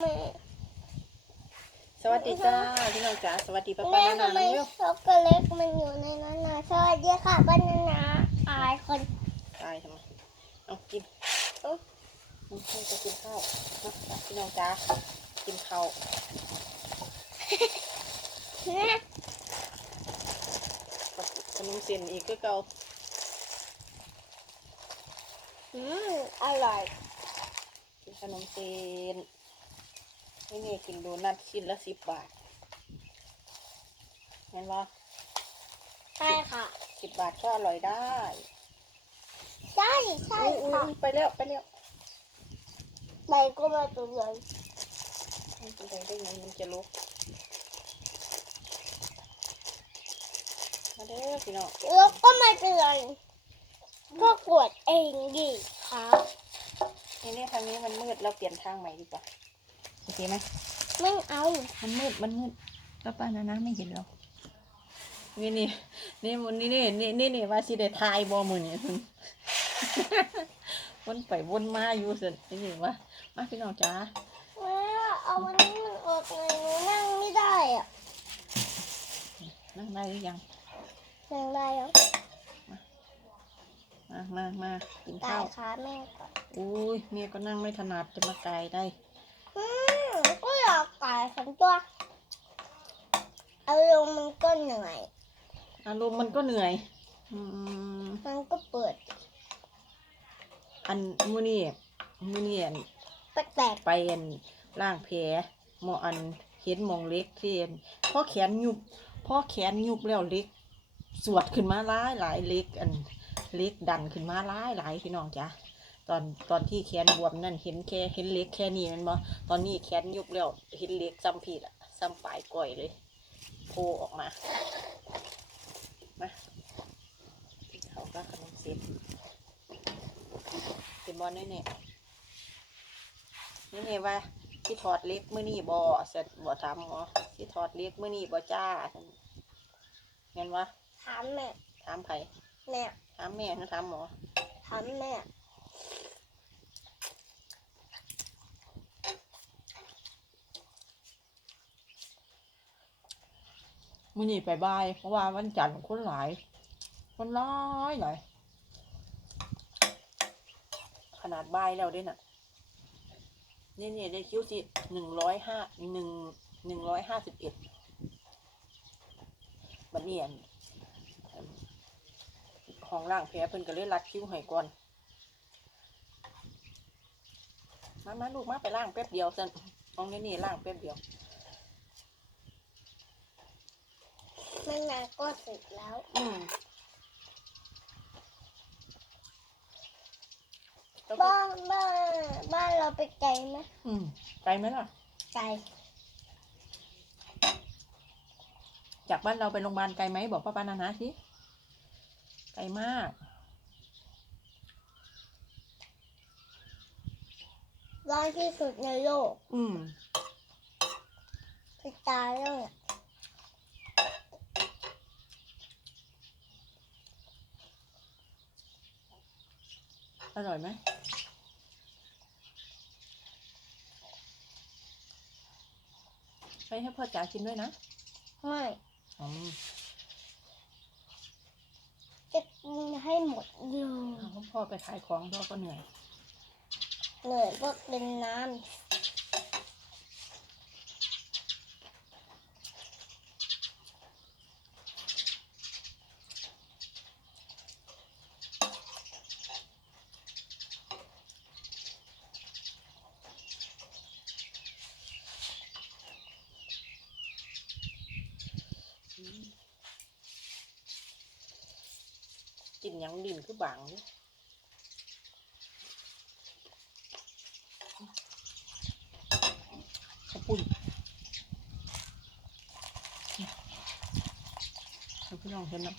แม่สวัสดีจ้าพี่น้องจ๋าสวัสดีป้าป้าแม่นานาทำไมน้องเร็วช็อกโกแลตมันอยู่ในนั้นนะสวัสดีค่ะบ้านนานาอายคนตายทำไมเอากินเอ้าเอาให้จะกินข้าวมาพี่น้องจ๋ากินข้าวเนี่ยกับขนมเส้นอีกคือเก่าอืมอร่อยกินขนมเส้น นี่นี่กินโดนัทชิ้นละสิบบาท เห็นปะใช่ค่ะ สิบบาทก็อร่อยได้ใช่ใช่อุ้ยค่ะอุ้ยไปแล้วไปแล้วใบก็มาตัวใหญ่มันเป็นไปได้ไงมันจะลุกมาเด้อพี่น้องแล้วก็ไม่เป็นไรก็กวดเองดีค่ะนี่นี่ทางนี้มันมืดเราเปลี่ยนทางใหม่ดีกว่าโอ เคไหมไม่เอามันมืดมันมืดป้าป้านานะไม่เห็นหรอกนี่นี่นี่มันนี่นี่นี่นี่นี่ว่าสิได้ทายบอมือนี่วนไปวนมาอยู่สินี่นี่ว่ามาพี่น้องจ๋าแม่เอาวันนี้มันออกไงหนูนั่งไม่ได้อะนั่งได้หรือยังนั่งได้แล้วมามามากินตาข้ายวขาแม่ก่อนอุ้ยเมียก็นั่งไม่ถนัดจะมาไกลได้อืมก็อยากไก่สันตัวอารมณ์มันก็เหนื่อย อารมณ์มันก็เหนื่อย อืมมันก็เปิดอันมื้อนี้มื้อนี้อันแปลกไปอันล่างแผลหมออันเห็นหมองเล็กที่อันพ่อแขนยุบพ่อแขนยุบแล้วเล็ก สวดขึ้นมาหลายหลายเล็กอันเล็กดันขึ้นมาหลายหลายพี่น้องจ้ะ ตอนตอนที่แขนบวมนั่นเห็นแค่เห็นเล็กแค่นี้แมันบ่ตอนนี้แขนยุบแล้วเห็นเล็กซ้ำผิดอะซ้ำปลายก้อยเลยโผล่ออกมามาเขาก็ขนมเส้นเป็นบอลนี่เนี่ยนี่นี่ว่าที่ถอดเล็กมื่อนี่บอเสร็จบอถามหมอที่ถอดเล็กมื่อนี่บอจ้าเห็นวะๆถามแม่ถามไผแม่ถามแม่หรือถามหมอถามแม่ มื่อนี่ไปบาย เพราะว่าวันจันทร์คนหลาย คนหลายหลายขนาดบายแล้วด้น่ะนี่นี่ได้คิวสิหนึ่งร้อยห้าหนึ่งหนึ่งร้อยห้าสิบเอ็ดบัดเนียนของล่างแผลเพิ่นก็เลยรัดคิ้วให้ก่อนมามาลูกมาไปล่างแป๊บเดียวสันของนี่นี่ล่างแป๊บเดียว ไม่นานก็เสร็จแล้ว อืมแล้วก็บ้านบ้านบ้านเราไปไกลไหมอืมไกลไหมล่ะ ไกลจากบ้านเราไปโรงพยาบาลไกลไหมบอกป้าปานานะสิไกลมากร้อนที่สุดในโลก อืมคือตายแล้วเนี่ย อร่อยไหมไปให้พ่อจ๋ากินด้วยนะ ไม่อืมจะกินให้หมดเลยเอาพ่อไปขายของพ่อก็เหนื่อย เหนื่อยก็กินน้ กินหยังดินคือบางอยู่ข้าวปุ้นให้พี่น้องเห็นนะ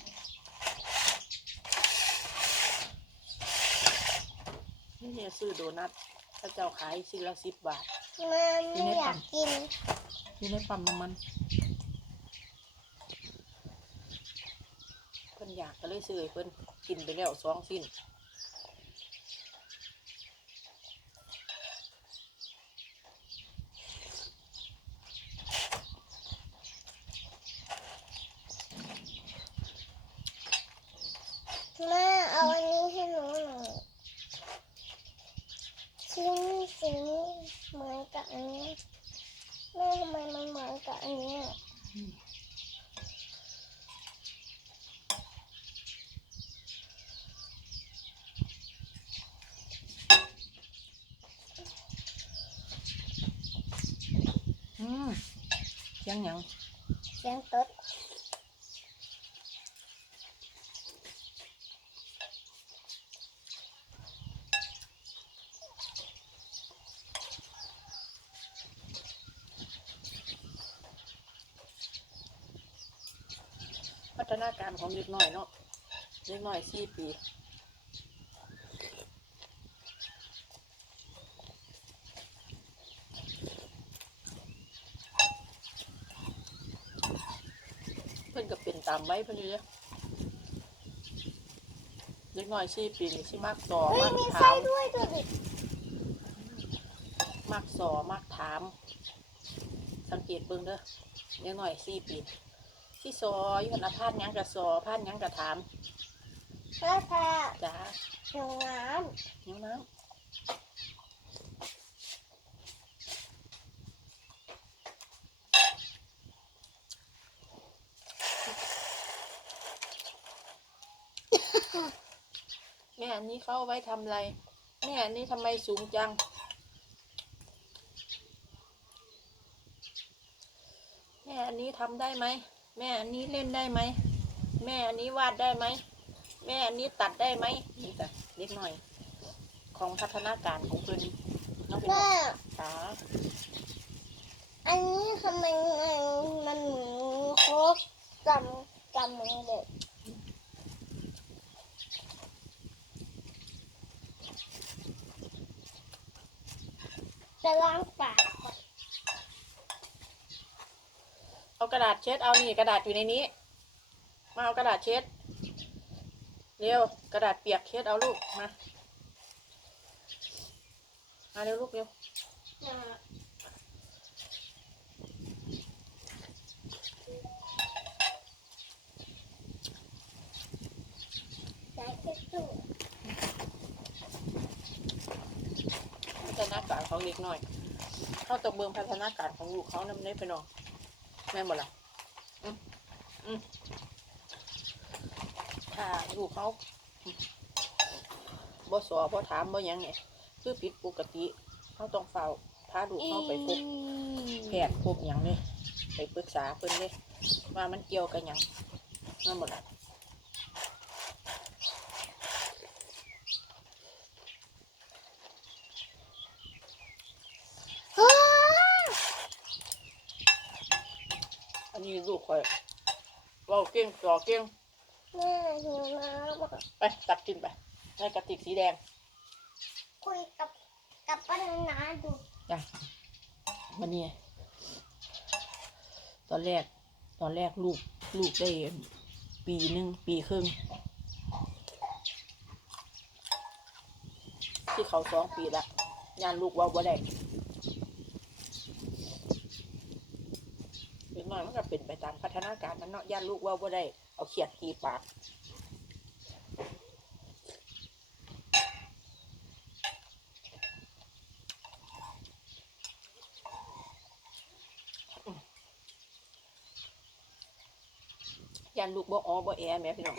นี่เนี่ยซื้อโดนัทพระเจ้าขายชิ้นละสิบบาทำแม่ไม่อยากกินอยู่ในปั๊มน้ำมันเพิ่นอยากก็เลยซื้อให้เพิ่น กินไปแล้วสองสิ้น กับอันนี้แม่ทำไมมันเหมือนกับอันนี้อะ อืมเสีย งหยังเสียงตุ๊ดพัฒนาการของเด็กน้อยเนาะเด็กน้อยสี่ปีเพิ่นก็เป็น ตามไว้เพิ่นอยู่เด้อเด็กน้อยสี่ปีนี่สิมักต่อเฮ้ยมักมีถาไส้มด้วยดูดิมักสอมักถาม สังเกตเบิ่งเด้อเด็กน้อยสี่ปีที่สออยู่หันนะพานหยังกะสอพานหยังกะถาม แม่แพ้จ้าหนูน้หิวน้ำ แม่อันนี้เขาเอาไว้ทำอะไร แม่อันนี้ทำไมสูงจัง แม่อันนี้ทำได้ไหม แม่อันนี้เล่นได้ไหม แม่อันนี้วาดได้ไหม แม่อันนี้ตัดได้ไหมนี่จ้ะเล็กหน่อย ของพัฒนาการของเพิ่นน้องำเป็นแม่ขาอันนี้ทำไมมันเหมือนโคกจำจำมือเด็ก จะล้างปากก่อนเอากระดาษเช็ด เอานี่กระดาษอยู่ในนี้ มาเอากระดาษเช็ด เร็วกระดาษเปียกเช็ดเอาลูกมามาเร็วลูกเร็วใช้แค่ตู้ ฒนาการของเด็กหน่อยเข้าตกเบืองพัฒนาการของลูกเขานำได้ไปน้องแม่นหมดละอืมอืมถ้าลูกเขาบ่สอบ่ถามบ่หยังเนี่ยคือผิดปกติเขาต้องเฝ้าพาลูกเขาไปพบแพทย์พบหยังเลยไปปรึกษาเพิ่นเลยว่ามันเกี่ยวกับหยังแม่นหมดละ ฮ่า อันนี้ลูกคอยเว่าเก่งสอเก่งแม่หิวน้ำอะไปตักกินไปในกระติกสีแดง คุยกับกับป้านาดูจ้ะมันนี่ตอนแรก ตอนแรกลูกลูกได้ปีหนึ่งปีครึ่งที่เขาสองปีละยานลูกเว่าบ่ได้เด็ กน้อยมันก็เป็นไปตามพัฒนาการมันเนาะย่านลูกเว่าบ่ได้ เอาเขียดตีปากยันลูกบ่อ๋อบ่แอแหม่พี่น้อง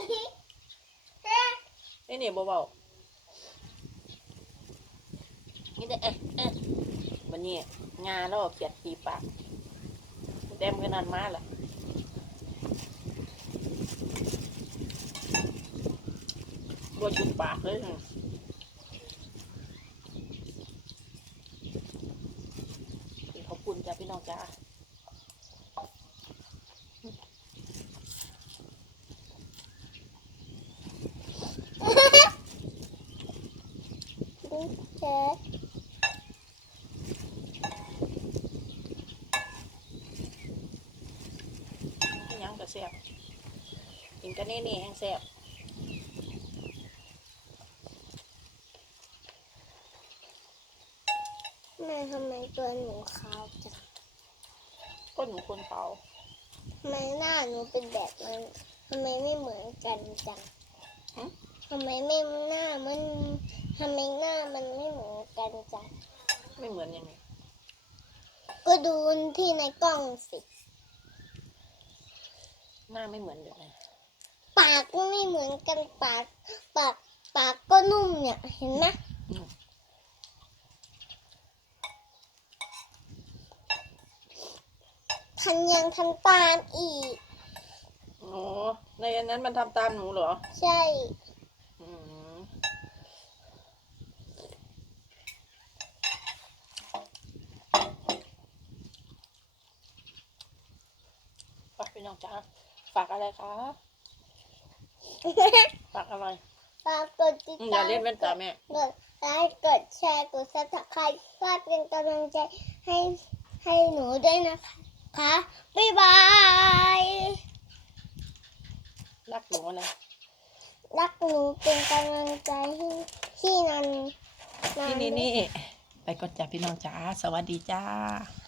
นี่นี่บ่เบานี่แต่เอ๊ะเอ๊ะวันนี้งาแล้วเอาเขียดปีปาก แดมกันนานมาแหละบัวจุดปากเลยขอบคุณจ้ะพี่น้องจ้า ดูเจ๊ อิหยังก็แซ่บ กินกันนี่นี่แห้งแซ่บแม่ทำไมตัวหนูขาวจังก็หนูคนเผาทำไมหน้าหนูเป็นแบบนั้นทำไมไม่เหมือนกันจังทำไมไม่หน้ามันทำไมหน้ามันไม่เหมือนกันจังไม่เหมือนยังไงก็ดูที่ในกล้องสิ หน้าไม่เหมือนเดี๋ยวนะ ปากก็ไม่เหมือนกันปาก ปาก ปากก็นุ่มเนี่ย เห็นไหมอืมทันยังทันตามอีก โอ้ในอันนั้นมันทำตามหนูเหรอ ใช่อืมฝากพี่น้องจ้าฝากอะไรคะ ฝากอะไรฝากกดติดอืมอตาย่ามเล่นแว่นตาแม่ กดไลค์กดแชร์กดซับสไครต์เพื่อเป็นกำลังใจให้ให้หนูด้วยนะคะค่ะบ๊ายบาย รักหนูนะ รักหนูเป็นกำลังใจให้พี่นัน พี่นี่นี่ ไปกดจับพี่น้องจ้า สวัสดีจ้าส